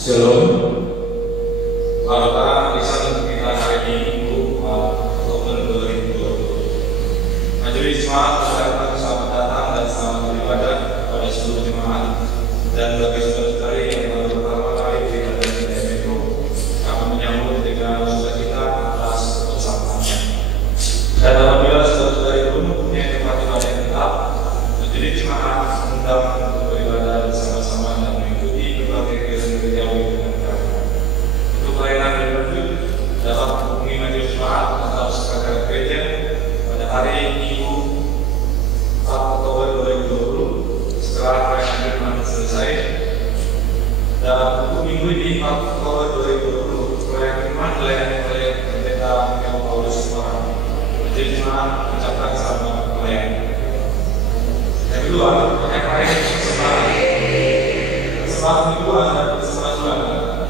Shalom. Para lisan untuk kita hari ini Minggu 4 Oktober 2020. Majelis Jemaat mengucapkan selamat datang dan selamat beribadah kepada seluruh jemaat dan bagi saudara-saudari yang baru pertama kali beribadah di Metro. Kami menyambut dengan sukacita atas kebersamaannya. Dan apabila saudara-saudari belum mempunyai tempat ibadah yang tetap, majelis jemaat undang untuk beribadah bersama-sama dan mengikuti berbagai kegiatan gerejawi dengan kami. Untuk pelayanan lebih lanjut dapat menghubungi majelis jemaat atau sekretariat gereja pada hari Minggu 4 Oktober 2020 setelah pelayanan firman selesai. Dalam buku minggu ini 4 Oktober 2020 pelayanan firman dilayani oleh Pendeta Miguel Paulus Sitorang. Majelis jemaat mengucapkan selamat pelayanan. Yang kedua, pakai kesempatan kedua dan kesempatan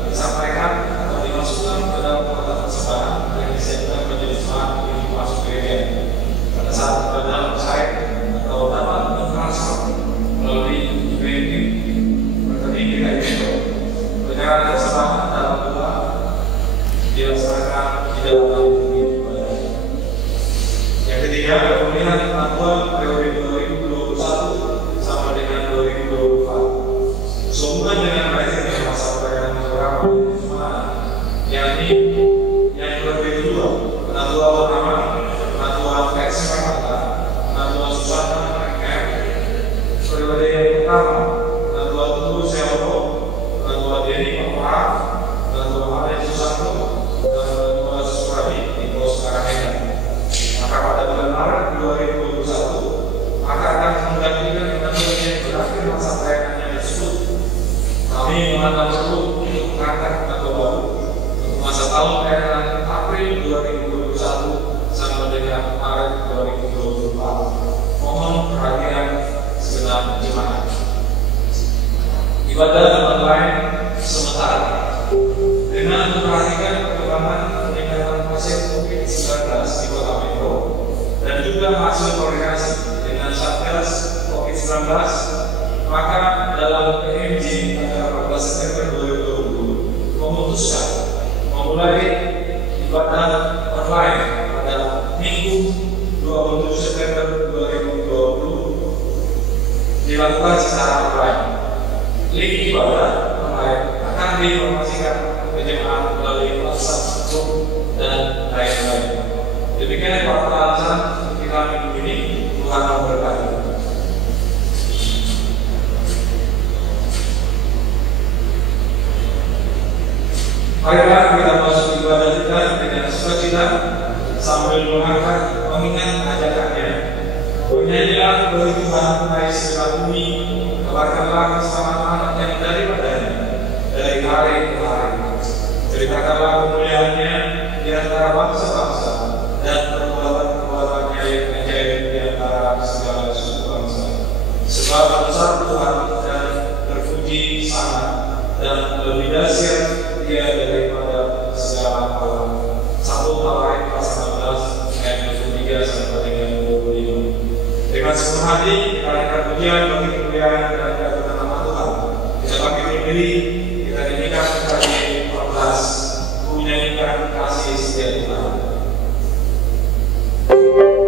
disampaikan atau dimasukkan ke dalam kotak persembahan yang disiapkan majelis jemaat untuk masuk gereja. Pada saat ibadah usai atau dapat mentransfer melalui rekening gereja. Penyerahan persembahan dalam doa dilaksanakan di dalam ibadah. Yang ketiga, pemilihan penentuan periode 2021 sama dengan 2024. Sehubungan dengan berakhirnya masa pelayanan beberapa jemaat, yakni yang lebih kedua, penentuan pertama, penentuan versi Jakarta, penentuan Susana Mereka, periode yang pertama, penentuan Tulu Seopo, penentuan Deni Papua, penentuan Alen Susanto, dan penentuan Supradi di Pos Karahena. Maka pada bulan Maret 2021 maka akan menggantikan penentuan yang berakhir masa pelayanannya tersebut. Kami memandang perlu untuk mengangkat penentuan baru untuk masa tahun pelayanan April 2021 sampai dengan Maret 2024. Mohon perhatian segenap jemaat. Ibadah online sementara dengan memperhatikan perkembangan peningkatan pasien COVID-19 di Kota Metro dan juga hasil koordinasi dengan Satgas COVID-19, maka dalam PMJ pada 14 September 2020 memutuskan memulai ibadah online pada Minggu 27 September 2020 dilakukan secara online. Link ibadah online akan diinformasikan ke jemaat melalui WhatsApp, Zoom, dan lain-lain. Demikian para alasan kita minggu ini. Tuhan memberkati. Marilah kita masuk ibadah kita dengan sukacita sambil mengingat ajakannya. Bernyanyilah bagi Tuhan hai segala bumi, kabarkanlah keselamatan yang daripadanya dari hari ke hari. Ceritakanlah kemuliaannya di antara bangsa-bangsa dan perbuatan-perbuatannya yang ajaib di antara segala suku bangsa. Sebab besar Tuhan dan terpuji sangat dan lebih dahsyat Dia daripada segala Allah. 1 Tawarik pasal 16 ayat 23 sampai dengan 25. Dengan sepenuh hati kita akan pujian bagi kemuliaan dan keagungan nama Tuhan. Kita bangkit berdiri, kita nyanyikan kali 14, menyanyikan kasih setia Tuhan. Thank you.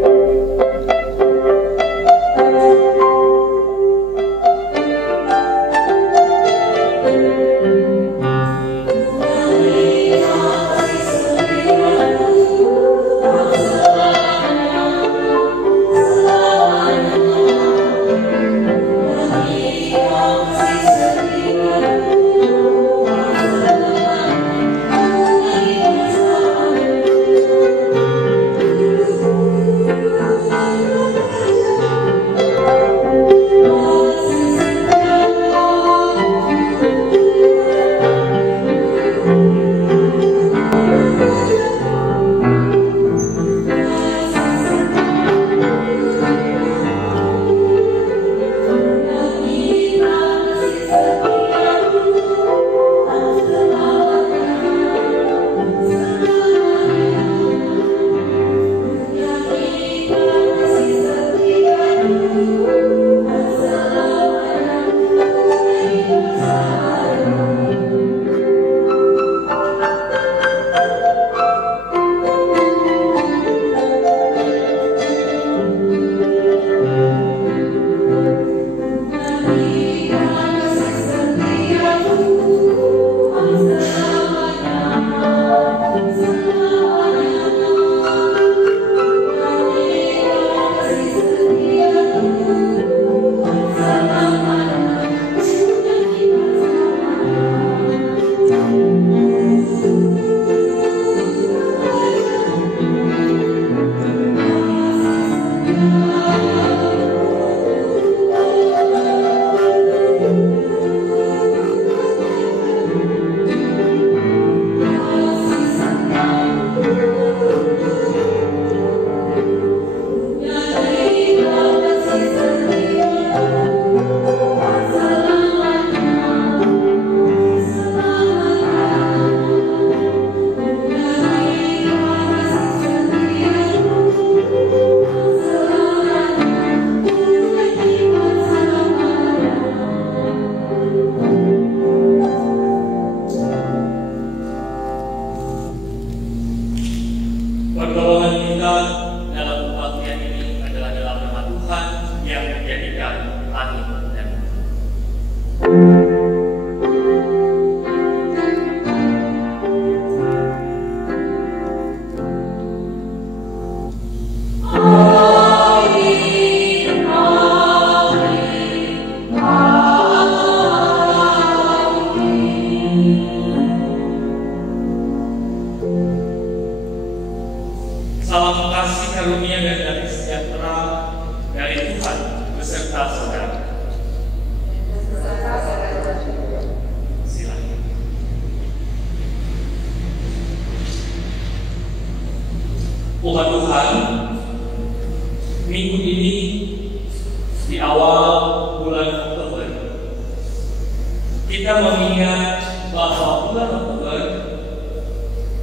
kita mengingat bahwa bulan Oktober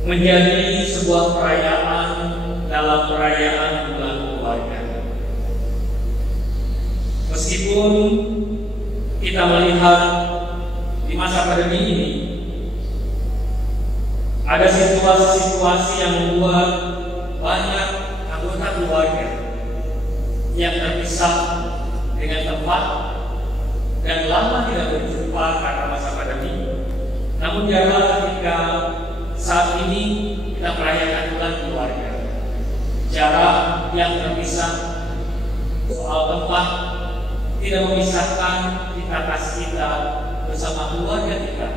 menjadi sebuah perayaan dalam perayaan bulan keluarga. Meskipun kita melihat di masa pandemi ini ada situasi-situasi yang membuat banyak anggota keluarga yang terpisah dengan tempat dan lama tidak berjumpa karena masa pandemi. Namun janganlah ketika saat ini kita merayakan bulan keluarga, jarak yang terpisah, soal tempat tidak memisahkan kita kasih kita bersama keluarga kita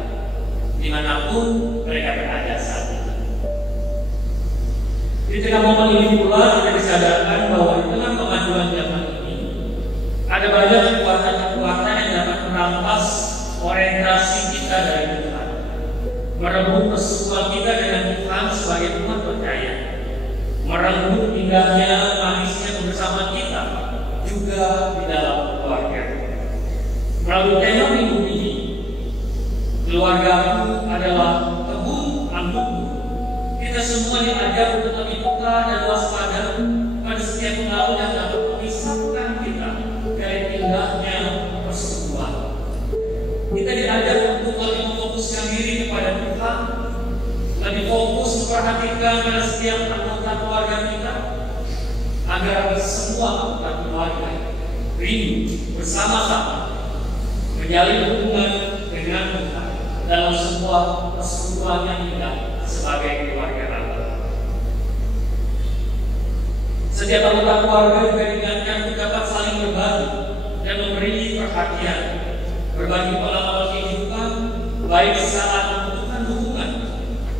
dimanapun mereka berada saat ini. Di tengah momen ini pula kita disadarkan bahwa di tengah kemajuan zaman ini ada banyak kekuatan-kekuatan yang dapat merampas orientasi kita dari Tuhan, merebut persekutuan kita dengan Tuhan sebagai umat percaya, merenggut indahnya manisnya bersama kita juga di dalam keluarga. Melalui tema minggu ini, keluargaku adalah kebun anggunku, kita semua diajar untuk lebih peka dan waspada pada setiap pengaruh yang dapat memisahkan kita dari indahnya persekutuan. Kita diajar untuk lebih memfokuskan diri kepada Tuhan, lebih fokus memperhatikan pada setiap anggota keluarga kita, agar semua anggota keluarga rindu bersama-sama menjalin hubungan dengan Tuhan dalam sebuah persekutuan yang indah sebagai keluarga Allah. Setiap anggota keluarga juga diingatkan untuk dapat saling berbagi dan memberi perhatian, berbagi pengalaman kehidupan, baik saat membutuhkan dukungan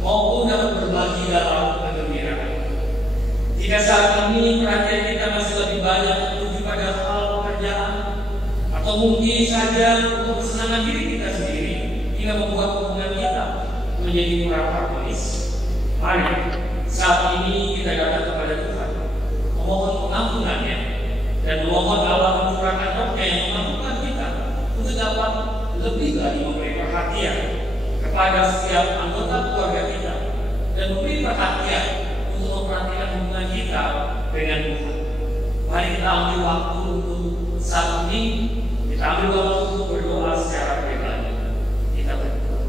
maupun dapat berbagi dalam kegembiraan. Jika saat ini perhatian kita masih lebih banyak tertuju pada hal pekerjaan atau mungkin saja untuk kesenangan diri kita sendiri hingga membuat hubungan kita menjadi kurang harmonis, mari saat ini kita datang kepada Tuhan, memohon pengampunannya dan memohon Allah mencurahkan rohnya yang memampukan kita untuk dapat lebih lagi memberi perhatian kepada setiap anggota keluarga kita dan memberi perhatian untuk memperhatikan hubungan kita dengan Tuhan. Mari kita ambil waktu untuk saat ini, kita ambil waktu untuk berdoa secara pribadi. Kita berdoa.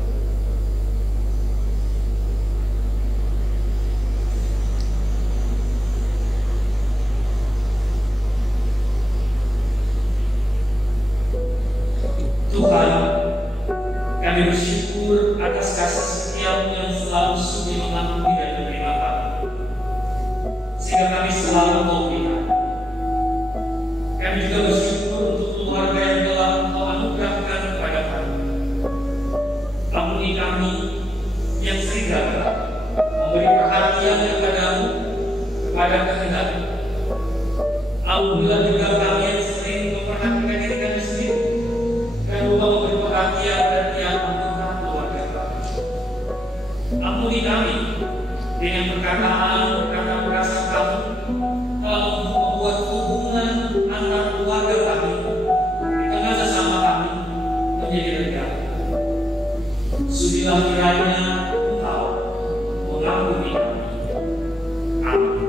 Tuhan, kami bersyukur atas kasih setia-Mu yang selalu sudi mengampuni dan menerima kami, sehingga kami selalu Kau lihat. Kami juga bersyukur untuk keluarga yang telah Kau anugerahkan kepada kami. Ampuni kami yang sering gagal memberi perhatian kepada-Mu, kepada kehendak-Mu. Ampunilah juga kami yang sering memperhatikan diri kami sendiri dan lupa memberi perhatian pada tiap anggota keluarga kami. Ampuni kami dengan perkataan berasa kami telah membuat hubungan antar keluarga kami di tengah sesama kami menjadi regang. Sudilah kiranya Engkau mengampuni kami. Amin.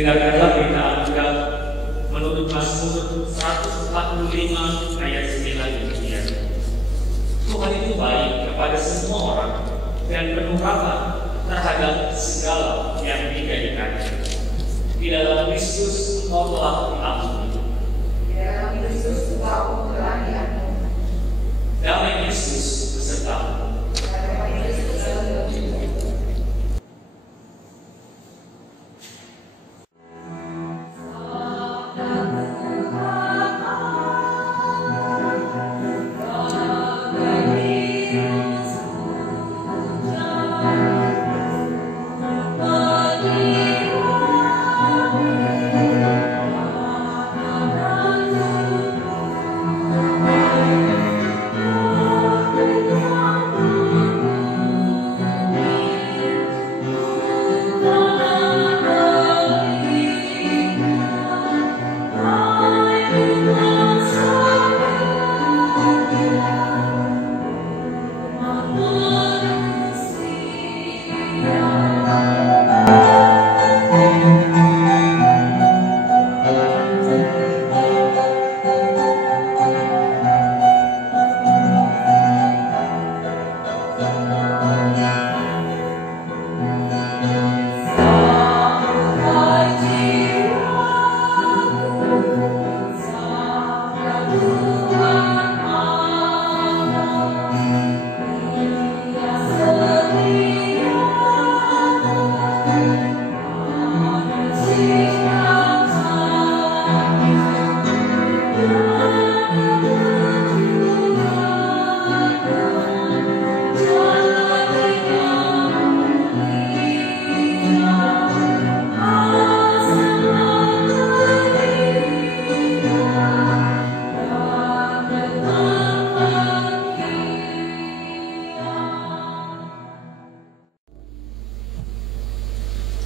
Dengarkanlah berita anugerah menurut Mazmur 145 ayat 9 demikian. Tuhan itu baik kepada semua orang dan penuh rahmat terhadap segala yang dijadikannya. Di dalam Kristus Kristus Engkau telah diampuni. Dalam Kristus Engkau telah diampuni. Damai Kristus besertamu. Damai Kristus besertamu.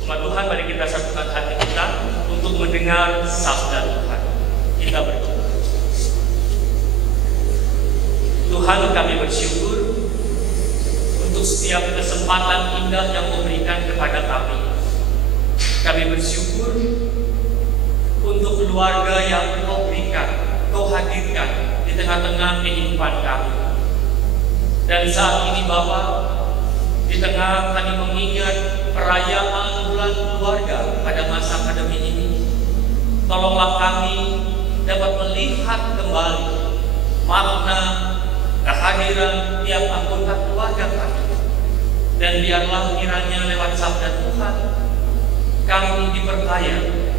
Umat Tuhan, mari kita satukan hati kita untuk mendengar sabda Tuhan. Kita berdoa. Tuhan, kami bersyukur untuk setiap kesempatan indah yang memberikan kepada kami. Kami bersyukur untuk keluarga yang Kau berikan, Kau hadirkan di tengah-tengah kehidupan kami. Dan saat ini Bapa, di tengah kami mengingat perayaan bulan keluarga pada masa pandemi ini, tolonglah kami dapat melihat kembali makna kehadiran tiap anggota keluarga kami. Dan biarlah kiranya lewat sabda Tuhan kami diperkaya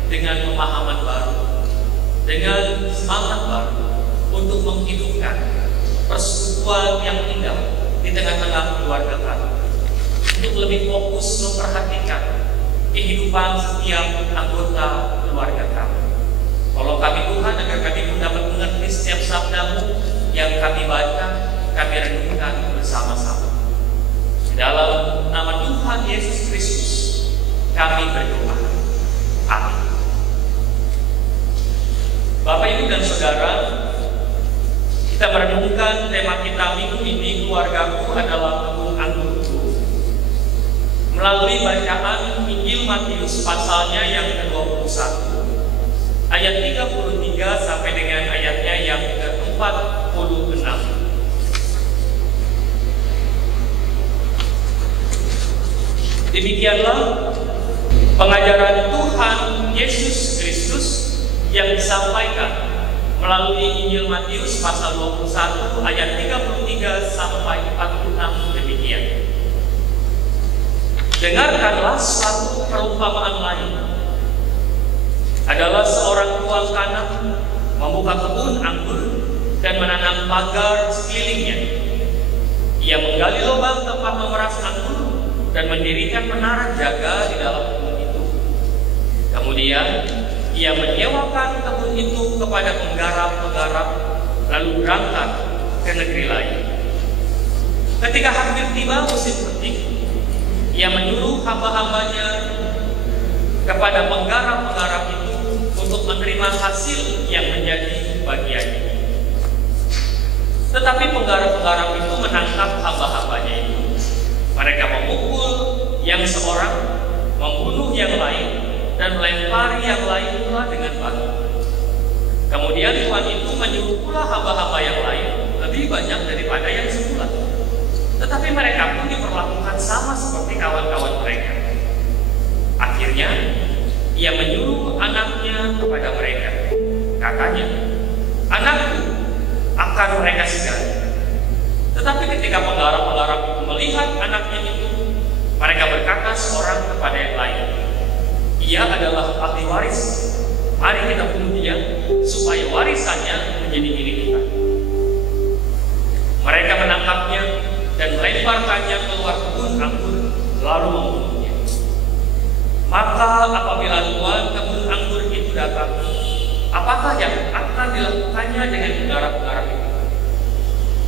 dengan pemahaman baru, dengan semangat baru untuk menghidupkan persekutuan yang indah di tengah-tengah keluarga kami, untuk lebih fokus memperhatikan kehidupan setiap anggota keluarga kami. Tolong kami Tuhan agar kami pun dapat mengerti setiap sabda-Mu yang kami baca, kami renungkan bersama-sama. Di dalam nama Tuhan Yesus Kristus kami berdoa. Amin. Bapak, Ibu, dan Saudara, kita merenungkan tema kita minggu ini, keluargaku adalah kebun anggurku, melalui bacaan Injil Matius pasalnya yang ke-21, ayat 33 sampai dengan ayatnya yang ke-46. Demikianlah pengajaran Tuhan Yesus Kristus yang disampaikan melalui Injil Matius pasal 21 ayat 33 sampai 46 demikian. Dengarkanlah suatu perumpamaan lain. Adalah seorang tuan kanan membuka kebun anggur dan menanam pagar sekelilingnya. Ia menggali lubang tempat memeras anggur dan mendirikan menara jaga di dalam kebun itu. Kemudian ia menyewakan kebun itu kepada penggarap-penggarap, lalu berangkat ke negeri lain. Ketika hampir tiba musim petik, ia menyuruh hamba-hambanya kepada penggarap-penggarap itu untuk menerima hasil yang menjadi bagiannya. Tetapi penggarap-penggarap itu menangkap hamba-hambanya itu. Mereka memukul yang seorang, membunuh yang lain, dan melempari yang lain pula dengan batu. Kemudian tuan itu menyuruh pula hamba-hamba yang lain, lebih banyak daripada yang semula. Tetapi mereka pun diperlakukan sama seperti kawan-kawan mereka. Akhirnya ia menyuruh anaknya kepada mereka. Katanya, "Anakku akan mereka segala." Tetapi ketika penggarap-penggarap itu melihat anaknya itu, mereka berkata seorang kepada yang lain, "Ia adalah ahli waris. Mari kita bunuh dia, supaya warisannya menjadi milik kita." Mereka menangkapnya dan melemparkannya keluar kebun anggur, lalu membunuhnya. Maka apabila tuan kebun anggur itu datang, apakah yang akan dilakukannya dengan penggarap-penggarap itu?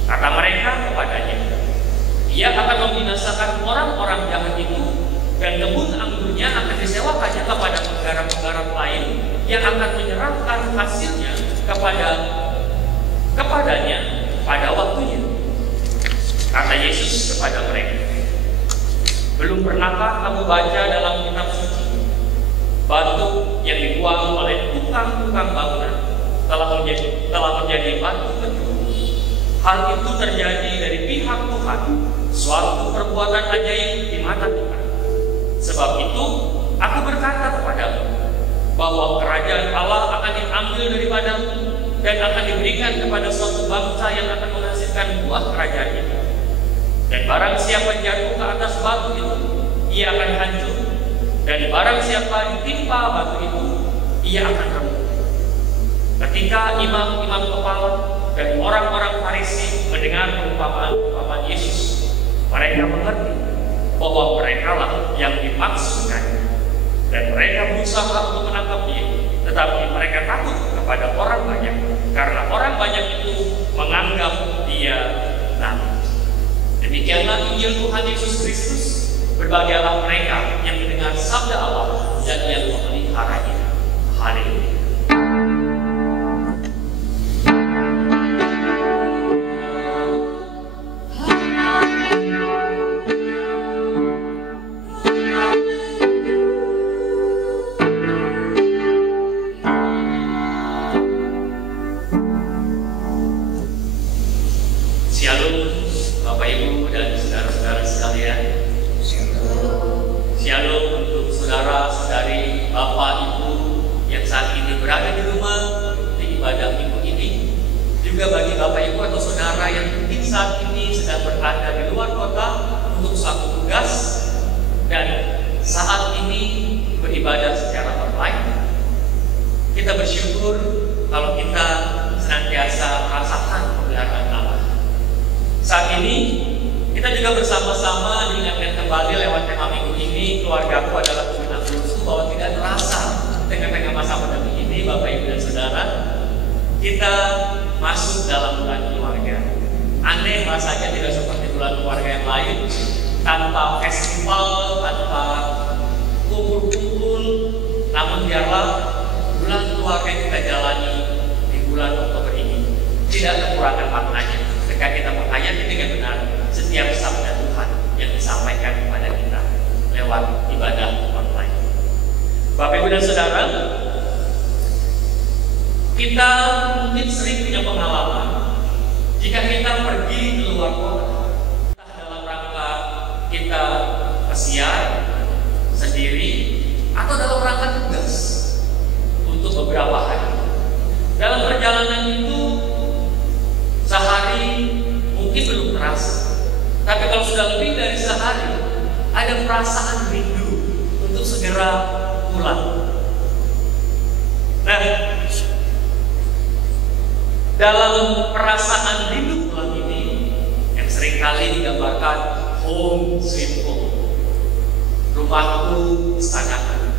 Kata mereka kepadanya, "Ia akan membinasakan orang-orang jahat itu, dan kebun anggurnya akan disewakannya kepada penggarap-penggarap lain yang akan menyerahkan hasilnya kepadanya pada waktunya." Kata Yesus kepada mereka, "Belum pernahkah kamu baca dalam kitab suci, batu yang dibuang oleh tukang-tukang bangunan telah menjadi batu penjuru? Hal itu terjadi dari pihak Tuhan, suatu perbuatan ajaib di mata Tuhan. Sebab itu, aku berkata kepadamu, bahwa kerajaan Allah akan diambil daripadamu dan akan diberikan kepada suatu bangsa yang akan menghasilkan buah kerajaan itu. Dan barang siapa jatuh ke atas batu itu, ia akan hancur. Dan barang siapa ditimpa batu itu, ia akan remuk." Ketika imam-imam kepala dan orang-orang Farisi mendengar perumpamaan Yesus, mereka mengerti bahwa merekalah yang dimaksudkan, dan mereka berusaha untuk menangkap dia. Tetapi mereka takut kepada orang banyak, karena orang banyak itu menganggap dia nabi. Demikianlah Injil Tuhan Yesus Kristus. Berbahagialah mereka yang mendengar sabda Allah dan yang memeliharanya. Haleluya. Dalam perasaan rindu pulang ini, yang seringkali digambarkan home sweet home, rumahku istanaku.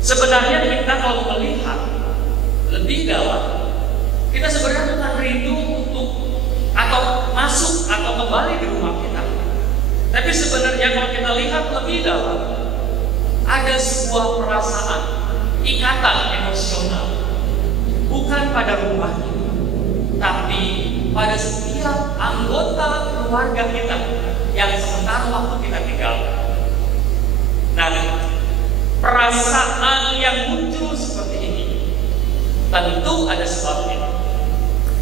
Sebenarnya kita kalau melihat lebih dalam, kita sebenarnya bukan rindu untuk atau masuk atau kembali di rumah kita. Tapi sebenarnya kalau kita lihat lebih dalam, ada sebuah perasaan, ikatan emosional. Bukan pada rumahnya, tapi pada setiap anggota keluarga kita yang sementara waktu kita tinggal. Nah, perasaan yang muncul seperti ini tentu ada sebabnya.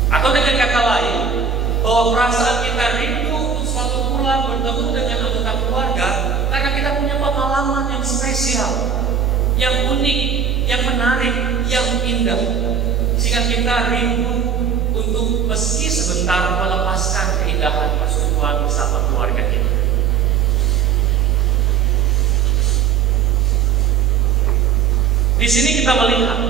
Atau dengan kata lain, bahwa perasaan kita rindu untuk suatu pulang bertemu dengan anggota keluarga karena kita punya pengalaman yang spesial. yang unik, yang menarik, yang indah, sehingga kita rindu untuk meski sebentar melepaskan keindahan persekutuan bersama keluarga kita. Di sini kita melihat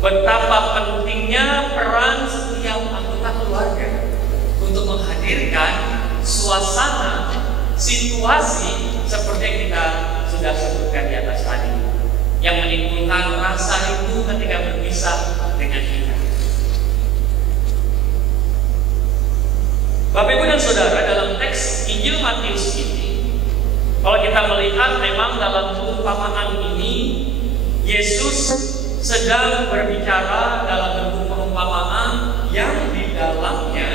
betapa pentingnya peran setiap anggota keluarga untuk menghadirkan suasana, situasi seperti yang kita sudah sebutkan di atas tadi, yang menimbulkan rasa rindu ketika berpisah dengan kita. Bapak, Ibu, dan Saudara, dalam teks Injil Matius ini, kalau kita melihat memang dalam perumpamaan ini Yesus sedang berbicara dalam bentuk perumpamaan yang di dalamnya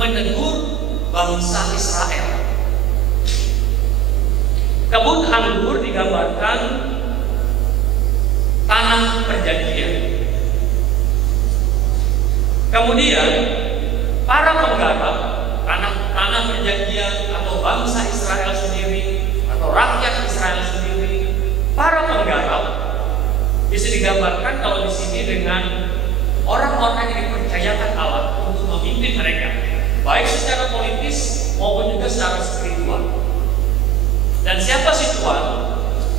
menegur bangsa Israel. Kebun anggur digambarkan tanah perjanjian. Kemudian para penggarap tanah perjanjian atau bangsa Israel sendiri atau rakyat Israel sendiri, para penggarap bisa digambarkan kalau di sini dengan orang-orang yang dipercayakan Allah untuk memimpin mereka, baik secara politis maupun juga secara spiritual. Dan siapa sih Tuhan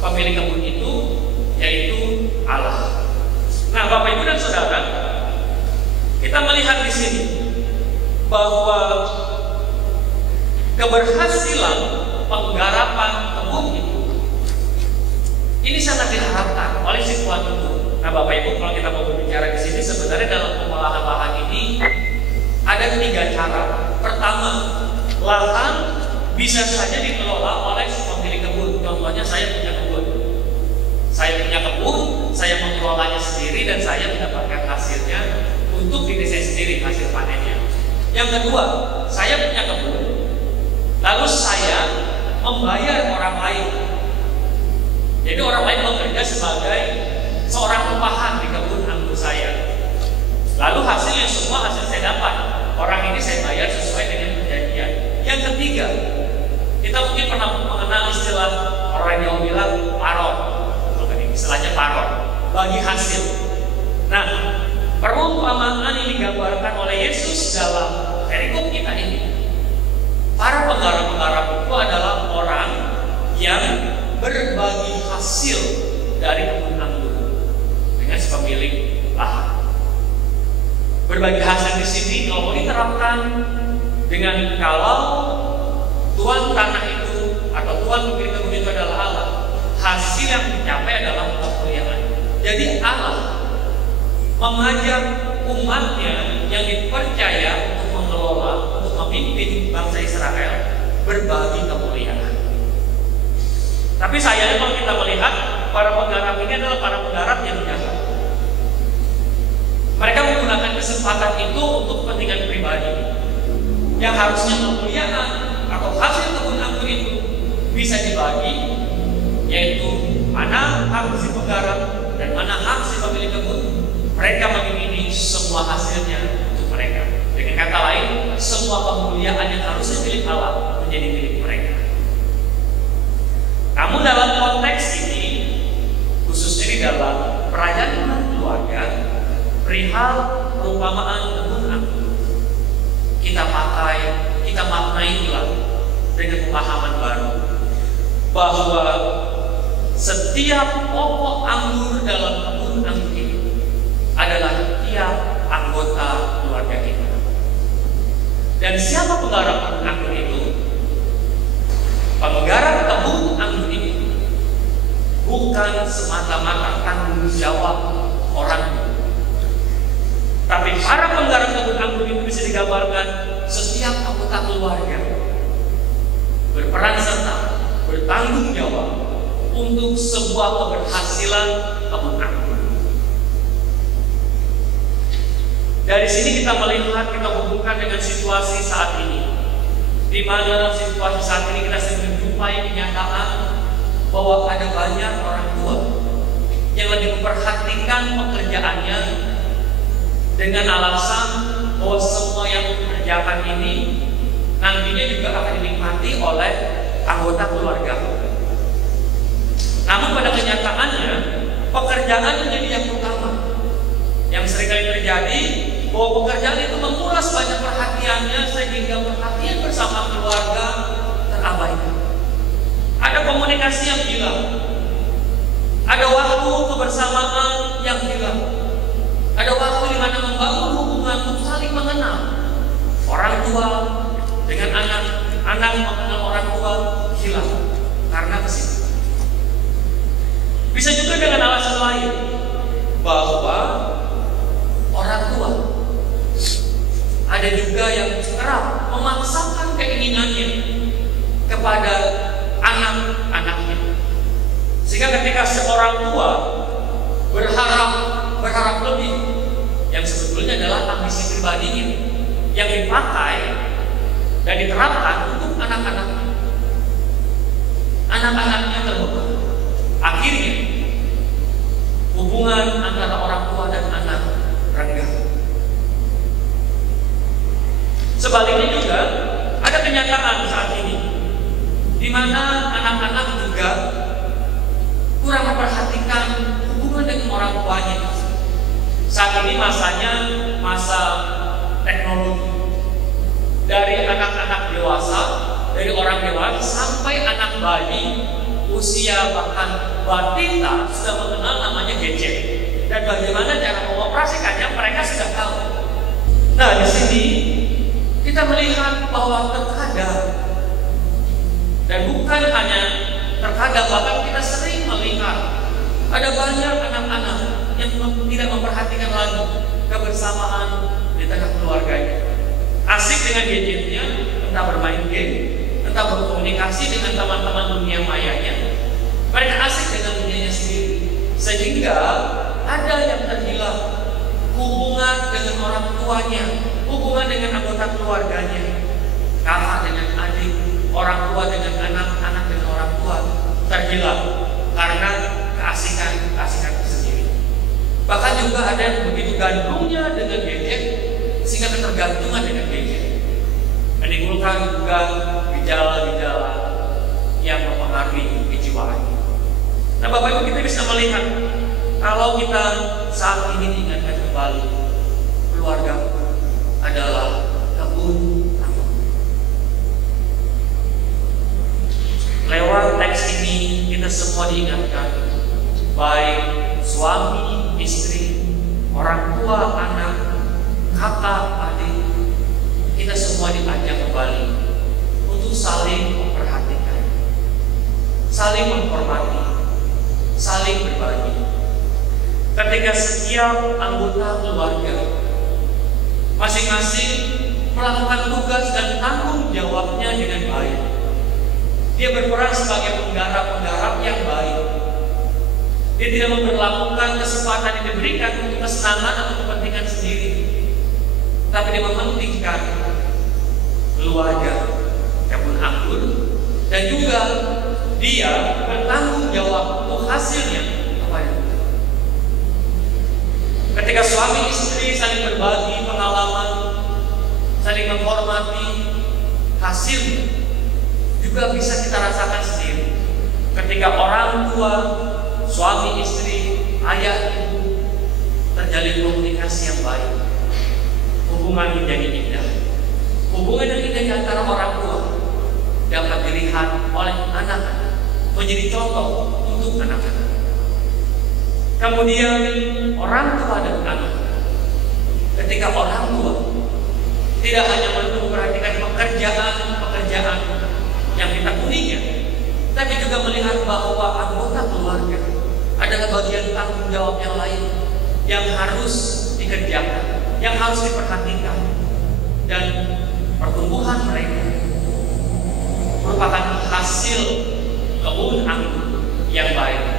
pemilik kebun itu? Yaitu Allah. Nah, Bapak, Ibu, dan Saudara, kita melihat di sini bahwa keberhasilan penggarapan kebun itu ini sangat diharapkan oleh si Tuhan itu. Nah, Bapak, Ibu, kalau kita mau berbicara di sini, sebenarnya dalam pengolahan lahan ini ada 3 cara. Pertama, lahan bisa saja dikelola oleh pemilik kebun. Contohnya saya punya kebun. Saya mengelolanya sendiri dan saya mendapatkan hasilnya untuk diri saya sendiri, hasil panennya. Yang kedua, saya punya kebun, lalu saya membayar orang lain. Jadi orang lain bekerja sebagai seorang upahan di kebun anggur saya. Lalu hasilnya semua hasil saya dapat. Orang ini saya bayar sesuai dengan perjanjian. Yang ketiga, kita mungkin pernah mengenal istilah orang yang bilang paron. Istilahnya paron, bagi hasil. Nah, perumpamaan yang digambarkan oleh Yesus dalam perikop kita ini, para penggarap-penggarap itu adalah orang yang berbagi hasil dari kebun anggur dengan si pemilik lahan. Berbagi hasil di sini kalau diterapkan dengan kalau tuan tanah itu atau tuan pemilik kebun itu adalah Allah, hasil yang dicapai adalah kemuliaan. Jadi Allah mengajak umatnya yang dipercaya untuk mengelola, untuk memimpin bangsa Israel berbagi kemuliaan. Tapi sayangnya kalau kita melihat para penggarap ini adalah para penggarap yang jahat. Mereka menggunakan kesempatan itu untuk kepentingan pribadi. Yang harusnya kemuliaan atau hasil kebun anggur itu bisa dibagi, yaitu mana hak si penggarap dan mana hak si pemilik kebun. Mereka mengingini semua hasilnya untuk mereka. Dengan kata lain, semua kemuliaan yang harusnya milik Allah menjadi milik mereka. Namun dalam konteks ini, khususnya di dalam perayaan keluarga, perihal perumpamaan kebun anggur, kita maknai ulang dengan pemahaman baru bahwa setiap pokok anggur dalam kebun anggur ini adalah tiap anggota keluarga kita. Dan siapa penggarap kebun anggur itu? Penggarap kebun anggur ini bukan semata-mata tanggung jawab orang, tapi para penggarap kebun anggur itu bisa digambarkan setiap anggota keluarga berperan serta bertanggung jawab untuk sebuah keberhasilan kebun anggur. Dari sini kita melihat, kita hubungkan dengan situasi saat ini, di mana situasi saat ini kita sedang menjumpai kenyataan bahwa ada banyak orang tua yang lebih memperhatikan pekerjaannya dengan alasan bahwa semua yang dikerjakan ini nantinya juga akan dinikmati oleh anggota keluarga. Namun pada kenyataannya pekerjaan menjadi yang utama. Yang seringkali terjadi bahwa pekerjaan itu menguras banyak perhatiannya sehingga perhatian bersama keluarga terabaikan. Ada komunikasi yang hilang, ada waktu kebersamaan yang hilang, ada waktu di mana membangun hubungan untuk saling mengenal. Orang tua dengan anak, anak mengenal orang tua hilang karena kesibukan. Bisa juga dengan alasan lain bahwa orang tua ada juga yang kerap memaksakan keinginannya kepada anak-anaknya, sehingga ketika seorang tua berharap lebih, yang sebetulnya adalah ambisi pribadinya yang dipakai dan diterapkan untuk anak-anaknya terbuka. Akhirnya hubungan antara orang tua dan anak renggang. Sebaliknya juga ada kenyataan saat ini di mana anak-anak juga kurang memperhatikan hubungan dengan orang tuanya. Saat ini masanya masa teknologi. Dari anak-anak dewasa, dari orang dewasa sampai anak bayi usia bahkan balita sudah mengenal namanya gadget, dan bagaimana cara mengoperasikannya mereka sudah tahu. Nah, di sini kita melihat bahwa terkadang, dan bukan hanya terkadang, bahkan kita sering melihat ada banyak anak-anak yang tidak memperhatikan lagi kebersamaan di tengah keluarganya. Asik dengan gadgetnya, entah bermain game, entah berkomunikasi dengan teman-teman dunia mayanya. Mereka asik dengan dunianya sendiri, sehingga ada yang terhilang hubungan dengan orang tuanya, hubungan dengan anggota keluarganya, kakak dengan adik, orang tua dengan anak, anak dengan orang tua terhilang karena keasikan tersendiri. Bahkan juga ada yang begitu gandrungnya dengan gadget sehingga ketergantungan dengan gadget, menimbulkan juga gejala-gejala yang mempengaruhi kejiwaan. Nah, Bapak Ibu, kita bisa melihat kalau kita saat ini diingatkan kembali, keluarga adalah kebun anggur. Lewat teks ini kita semua diingatkan, baik suami, istri, orang tua, anak, kakak, adik, kita semua diajak kembali untuk saling memperhatikan, saling menghormati, saling berbagi. Ketika setiap anggota keluarga masing-masing melakukan tugas dan tanggung jawabnya dengan baik, dia berperan sebagai penggarap-penggarap yang baik. Dia tidak memperlakukan kesempatan yang diberikan untuk kesenangan atau kepentingan sendiri, tapi dia mementingkan keluarga, kebun anggur, dan juga dia bertanggung jawab untuk hasilnya kepada kita. Ketika suami istri saling berbagi pengalaman, saling menghormati, hasilnya juga bisa kita rasakan sendiri. Ketika orang tua, suami istri, ayah ibu terjalin komunikasi yang baik, hubungan menjadi indah. Hubungan yang indah di antara orang tua dapat dilihat oleh anak-anak, menjadi contoh untuk anak-anak. Kemudian orang tua dan anak, ketika orang tua tidak hanya memperhatikan pekerjaan yang ditekuninya, tapi juga melihat bahwa anggota keluarga adalah bagian tanggung jawab yang lain yang harus dikerjakan, yang harus diperhatikan, dan pertumbuhan mereka merupakan hasil kebun anggur yang baik.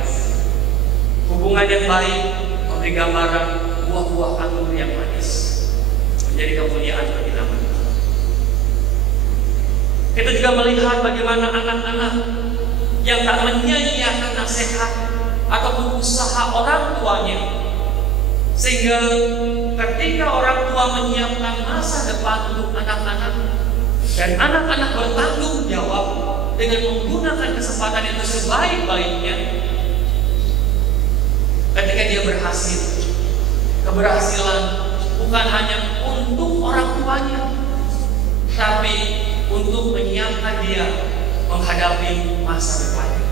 Hubungan yang baik memberi gambaran buah-buah anggur yang manis, menjadi kemuliaan bagi nama. Kita juga melihat bagaimana anak-anak yang tak menyia-nyiakan nasihat ataupun usaha orang tuanya, sehingga ketika orang tua menyiapkan masa depan untuk anak-anak dan anak-anak bertanggung jawab dengan menggunakan kesempatan itu sebaik-baiknya, dia berhasil. Keberhasilan bukan hanya untuk orang tuanya, tapi untuk menyiapkan dia menghadapi masa depannya.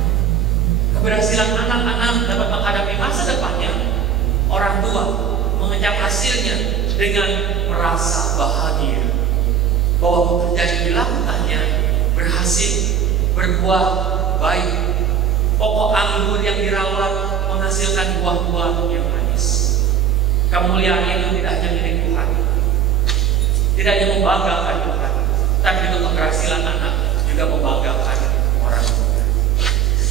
Keberhasilan anak-anak dapat menghadapi masa depannya, orang tua mengecap hasilnya dengan merasa bahagia bahwa pekerjaan yang dilakukannya berhasil, berbuah baik. Pokok anggur yang dirawat menghasilkan buah-buah yang manis. Kemuliaan itu tidak hanya milik Tuhan, tidak hanya membanggakan Tuhan, tapi itu keberhasilan anak juga membanggakan orang tua.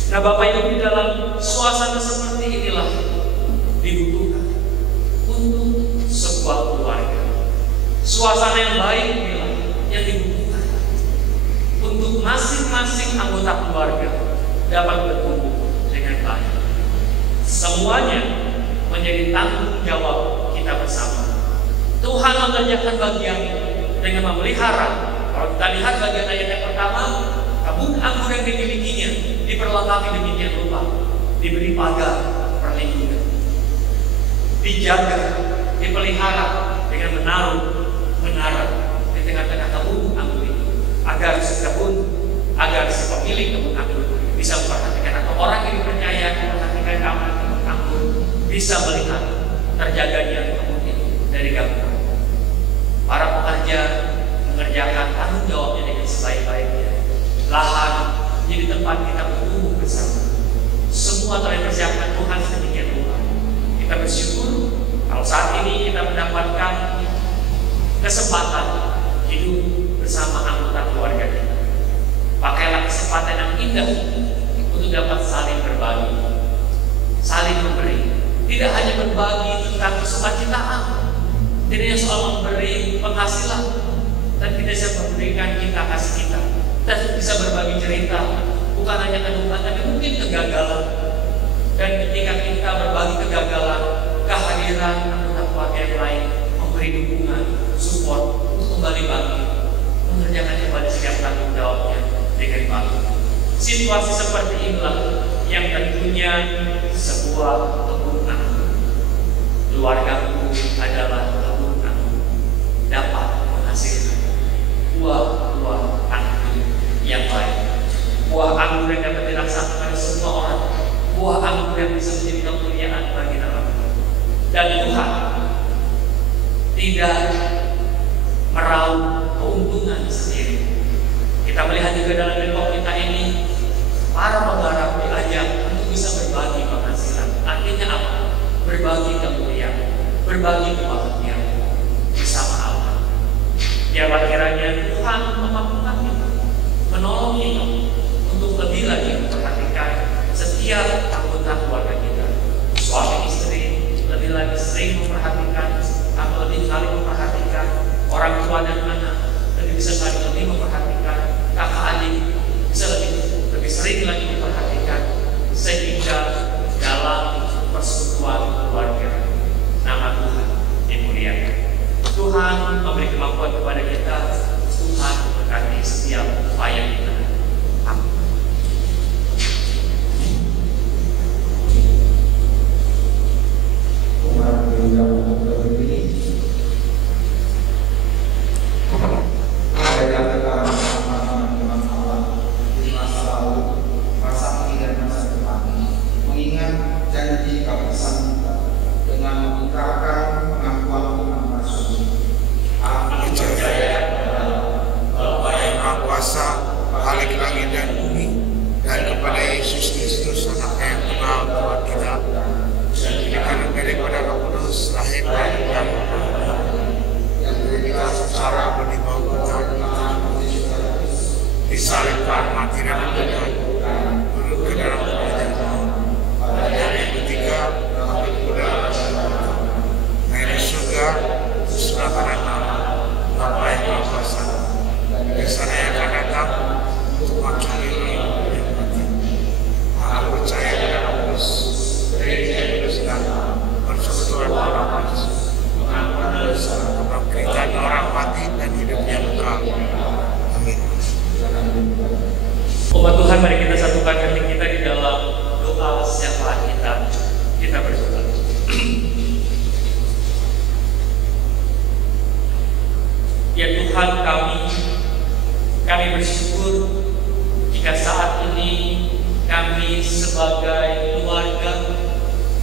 Nah, Bapak Ibu, di dalam suasana seperti inilah dibutuhkan untuk sebuah keluarga. Suasana yang baik inilah yang dibutuhkan untuk masing-masing anggota keluarga dapat bertumbuh dengan baik. Semuanya menjadi tanggung jawab kita bersama. Tuhan mengerjakan bagiannya dengan memelihara. Kalau kita lihat bagian ayat yang pertama, kebun anggur yang dimilikinya diperlengkapi demikian rupa, diberi pagar perlindungan, dijaga, dipelihara dengan menaruh menara di tengah-tengah kebun anggur itu, agar si pemilik kebun anggur bisa memperhatikan, atau orang yang dipercaya memperhatikan keamanan kebun anggur bisa melihat terjaganya kebun itu dari gangguan. Para pekerja mengerjakan tanggung jawabnya dengan sebaik-baiknya. Lahan menjadi tempat kita bertumbuh bersama. Semua telah dipersiapkan Tuhan sedemikian rupa. Kita bersyukur kalau saat ini kita mendapatkan kesempatan hidup bersama anggota keluarga kita. Pakailah kesempatan yang indah untuk dapat saling berbagi, saling memberi. Tidak hanya berbagi tentang kesukacitaan, tidak hanya soal memberi penghasilan, tapi kita bisa memberikan kita kasih kita. Kita bisa berbagi cerita, bukan hanya kedukaan, tapi mungkin kegagalan. Dan ketika kita berbagi kegagalan, kehadiran anggota keluarga yang lain memberi dukungan, support untuk kembali bangkit, mengerjakan kembali setiap tanggung jawabnya dengan baik. Situasi seperti inilah yang tentunya sebuah kebun anggur. Keluargaku adalah kebun anggur, dapat menghasilkan buah-buah anggur yang baik, buah anggur yang dapat dirasakan oleh semua orang, buah anggur yang bisa menjadi kemuliaan bagi nama Tuhan. Dan Tuhan tidak meraup keuntungan sendiri. Kita melihat juga dalam kelompok kita ini, para penggarap diajak untuk bisa berbagi penghasilan. Artinya apa? Berbagi kemuliaan, berbagi kebahagiaan bersama Allah. Biarlah kiranya Tuhan memampukan kita, menolong kita untuk lebih lagi memperhatikan setiap anggota keluarga kita. Suami istri lebih lagi sering memperhatikan, atau lebih saling memperhatikan. Orang tua dan anak bisa saling lebih memperhatikan, kakak adik bisa lebih sering lagi memperhatikan, sehingga dalam persekutuan keluarga nama Tuhan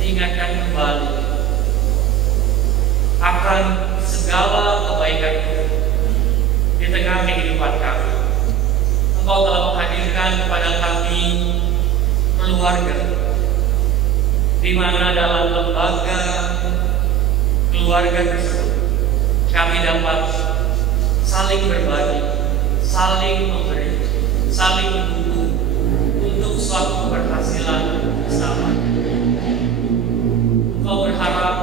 mengingatkan kembali akan segala kebaikan di tengah kehidupan kami. Engkau telah menghadirkan kepada kami keluarga, di mana dalam lembaga keluarga tersebut kami dapat saling berbagi, saling memberi, saling mendukung untuk suatu keberhasilan bersama. Engkau berharap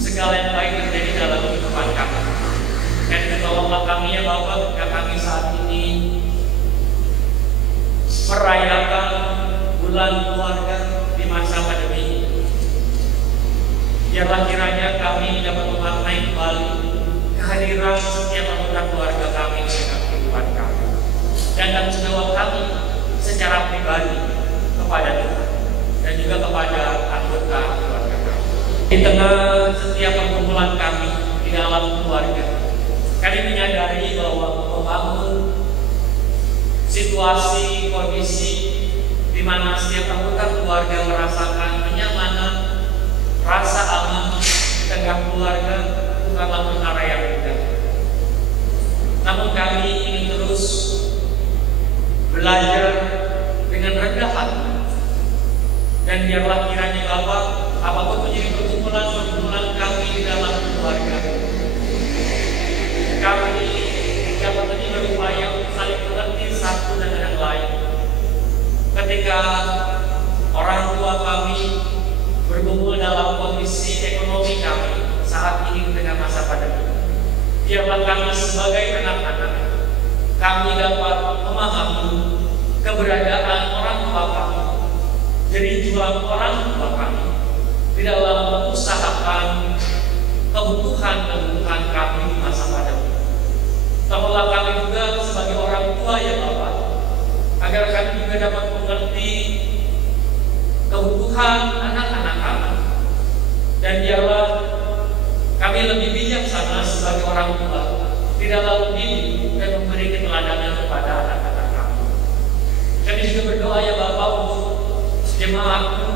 segala yang baik terjadi dalam kehidupan kami. Dan tolonglah kami ya Bapa, ketika kami saat ini merayakan bulan keluarga di masa pandemi ini. Biarlah kiranya kami dapat memaknai kembali kehadiran setiap anggota keluarga kami dalam kehidupan kami, dan tanggung jawab kami secara pribadi kepada Tuhan dan juga kepada anggota keluarga kami. Di tengah setiap perkumpulan kami di dalam keluarga, kami menyadari bahwa membangun situasi, kondisi di mana setiap anggota keluarga merasakan kenyamanan, rasa aman di tengah keluarga bukanlah perkara yang mudah. Namun kami ingin terus belajar dengan rendah hati, dan biarlah kiranya Bapak, apapun menjadi pergumulan kami di dalam keluarga, kami dapat berupaya untuk saling mengerti satu dengan yang lain. Ketika orang tua kami bergumul dalam kondisi ekonomi kami saat ini di tengah masa pandemi, biarlah kami sebagai anak-anak kami dapat memahami keberadaan orang tua kami, jadi jualan orang tua kami di dalam mengusahakan kebutuhan kami di masa pandemi. Tolonglah kami juga sebagai orang tua ya Bapak, agar kami juga dapat mengerti kebutuhan anak-anak kami, dan biarlah kami lebih bijaksana sebagai orang tua di dalam mendidik dan memberi keteladanan kepada anak-anak kami. Kami juga berdoa ya Bapak untuk jemaatku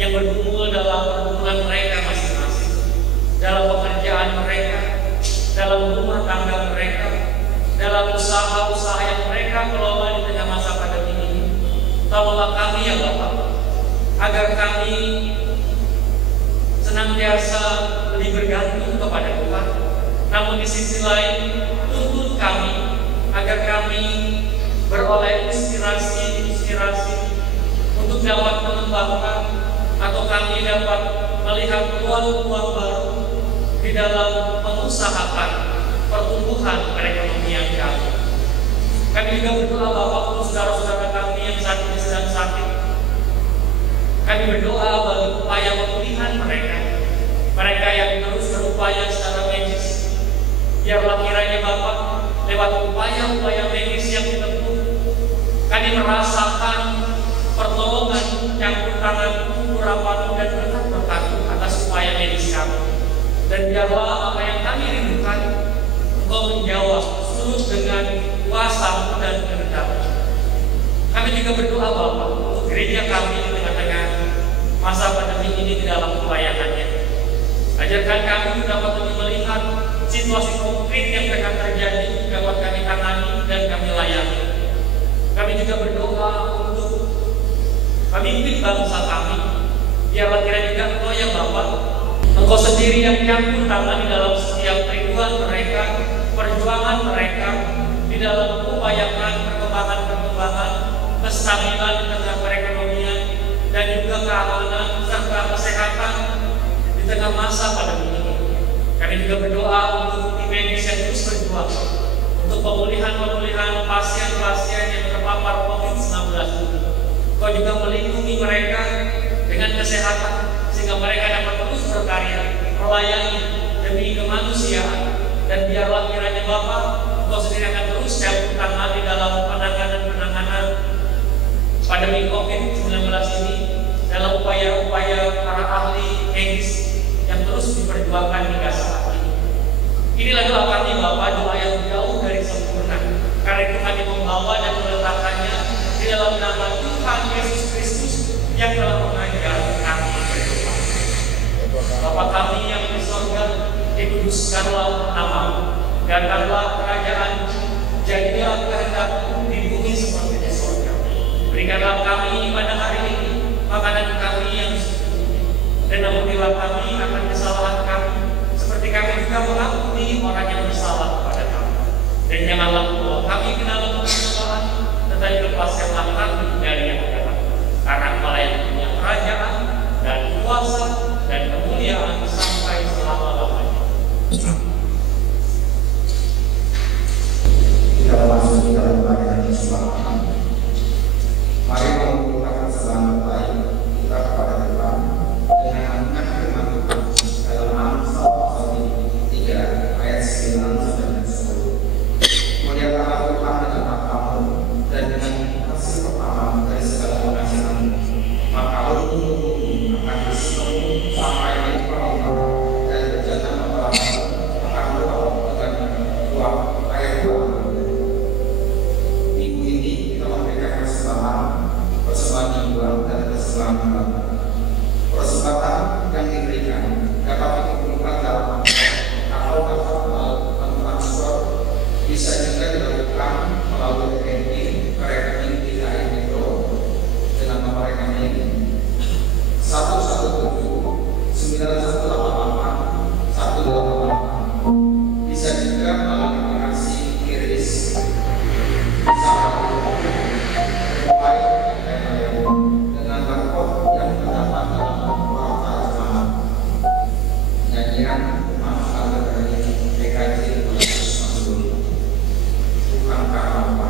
yang bergumul dalam pergumulan mereka masing-masing, dalam pekerjaan mereka, dalam rumah tangga mereka, dalam usaha-usaha yang mereka kelola di tengah masa pandemi ini. Tolonglah kami ya Bapak, agar kami senantiasa lebih bergantung kepada Tuhan. Namun di sisi lain, tuntun kami agar kami beroleh inspirasi untuk dapat mengembangkan, atau kami dapat melihat peluang-peluang baru di dalam mengusahakan pertumbuhan perekonomian kami. Kami juga berdoa Bapak untuk saudara-saudara kami yang saat ini sedang sakit. Kami berdoa bagi upaya pemulihan mereka yang terus berupaya secara medis. Biarlah kiranya Bapak, lewat upaya-upaya medis yang ditempuh, kami merasakan pertolongan, campur tangan, urapan dan berkat-berkat atas upaya medis kami. Dan biarlah apa yang kami rindukan, Engkau menjawab terus dengan kuasa dan kehendak. Kami juga berdoa Bapak untuk gereja kami di tengah-tengah masa pandemi ini di dalam pelayanannya. Ajarkan kami dapat melihat situasi konkret yang tengah terjadi, dapat kami tangani dan kami layani. Kami juga berdoa untuk pemimpin bangsa kami. Biarlah kiranya Engkau ya Bapak, Engkau sendiri yang campur tangan di dalam setiap kerinduan mereka, perjuangan mereka di dalam mengupayakan perkembangan, kestabilan di tengah perekonomian, dan juga keamanan serta kesehatan di tengah masa pandemi ini. Kami juga berdoa untuk tim medis yang terus berjuang untuk pemulihan pasien-pasien yang terpapar COVID-19 ini. Kau juga melindungi mereka dengan kesehatan sehingga mereka dapat terus berkarya, melayani demi kemanusiaan. Dan biarlah kiranya Bapak, Engkau sendiri akan terus campur tangan di dalam penanganan pandemi COVID-19 ini, dalam upaya-upaya para ahli medis yang terus diperjuangkan hingga saat ini. Inilah doa kami Bapak, doa yang jauh dari sempurna, karena itu kami membawa dan meletakkannya di dalam nama Tuhan Yesus Kristus yang telah mengajar kuduskanlah namamu, datanglah kerajaan, jadilah kehendak-Mu di bumi seperti di surga. Berikanlah kami pada hari ini makanan kami yang secukupnya, dan ampunilah kami akan kesalahan kami, seperti kami juga mengampuni orang yang bersalah kepada kami. Dan janganlah membawa kami ke dalam pencobaan, tetapi lepaskanlah kami dari yang jahat. Karena Engkau yang punya kerajaan dan kuasa dan kemuliaan sampai selama-lamanya. Kita masuk di dalam pelajaran Islam. Mari mengumpulkan selamat baik kita kepada Tuhan dengan anugerah firman Tuhan dalam Amsal pasal 3 ayat 9 sampai 10. Muliakanlah Tuhan dengan matamu dan dengan kasih pertamamu dari segala penghasilanmu, maka untung-untung akan berseteru sampai di permukaan dan berjalan peperangan akan berlalu dengan uang ayat 2. Minggu ini kita memberikan persembahan mingguan dan persembahan bulanan. Persembahan yang diberikan dapat dikumpulkan dalam amplop atau dapat melakukan transfer, bisa juga dilakukan melalui rekening ke rekening TKI Metro dengan nomor rekening 117-9188-188. Bisa juga melalui aplikasi QRIS. Dengan barcode yang terdapat dalam warta jemaat. Nyanyian manfaat dari PKJ 240. Bukan karena apa.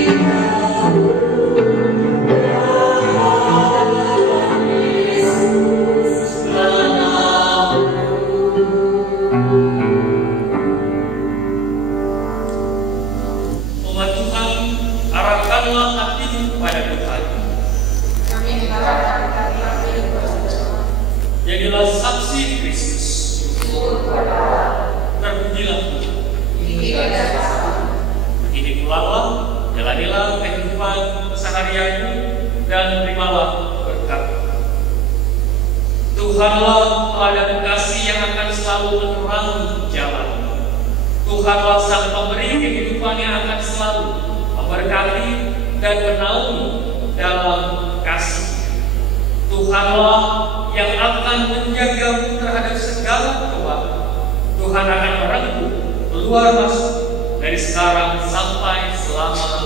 Umat Tuhan, arahkanlah hatimu kepada Tuhan. Kami mengarahkan kami kepada Tuhan. Jadilah saksi Kristus. Syukur kepada Allah. Terpujilah Tuhan. Tinggikan dan sama. Ini pulanglah, jalanilah kehidupan keseharianmu dan terimalah berkat. Tuhanlah teladan kasih yang akan selalu menerangi jalan. Tuhanlah sang pemberi kehidupan yang akan selalu memberkati dan menaungi dalam kasih. Tuhanlah yang akan menjagamu terhadap segala kebaikan. Tuhan akan merengkuh keluar masuk dari sekarang sampai selama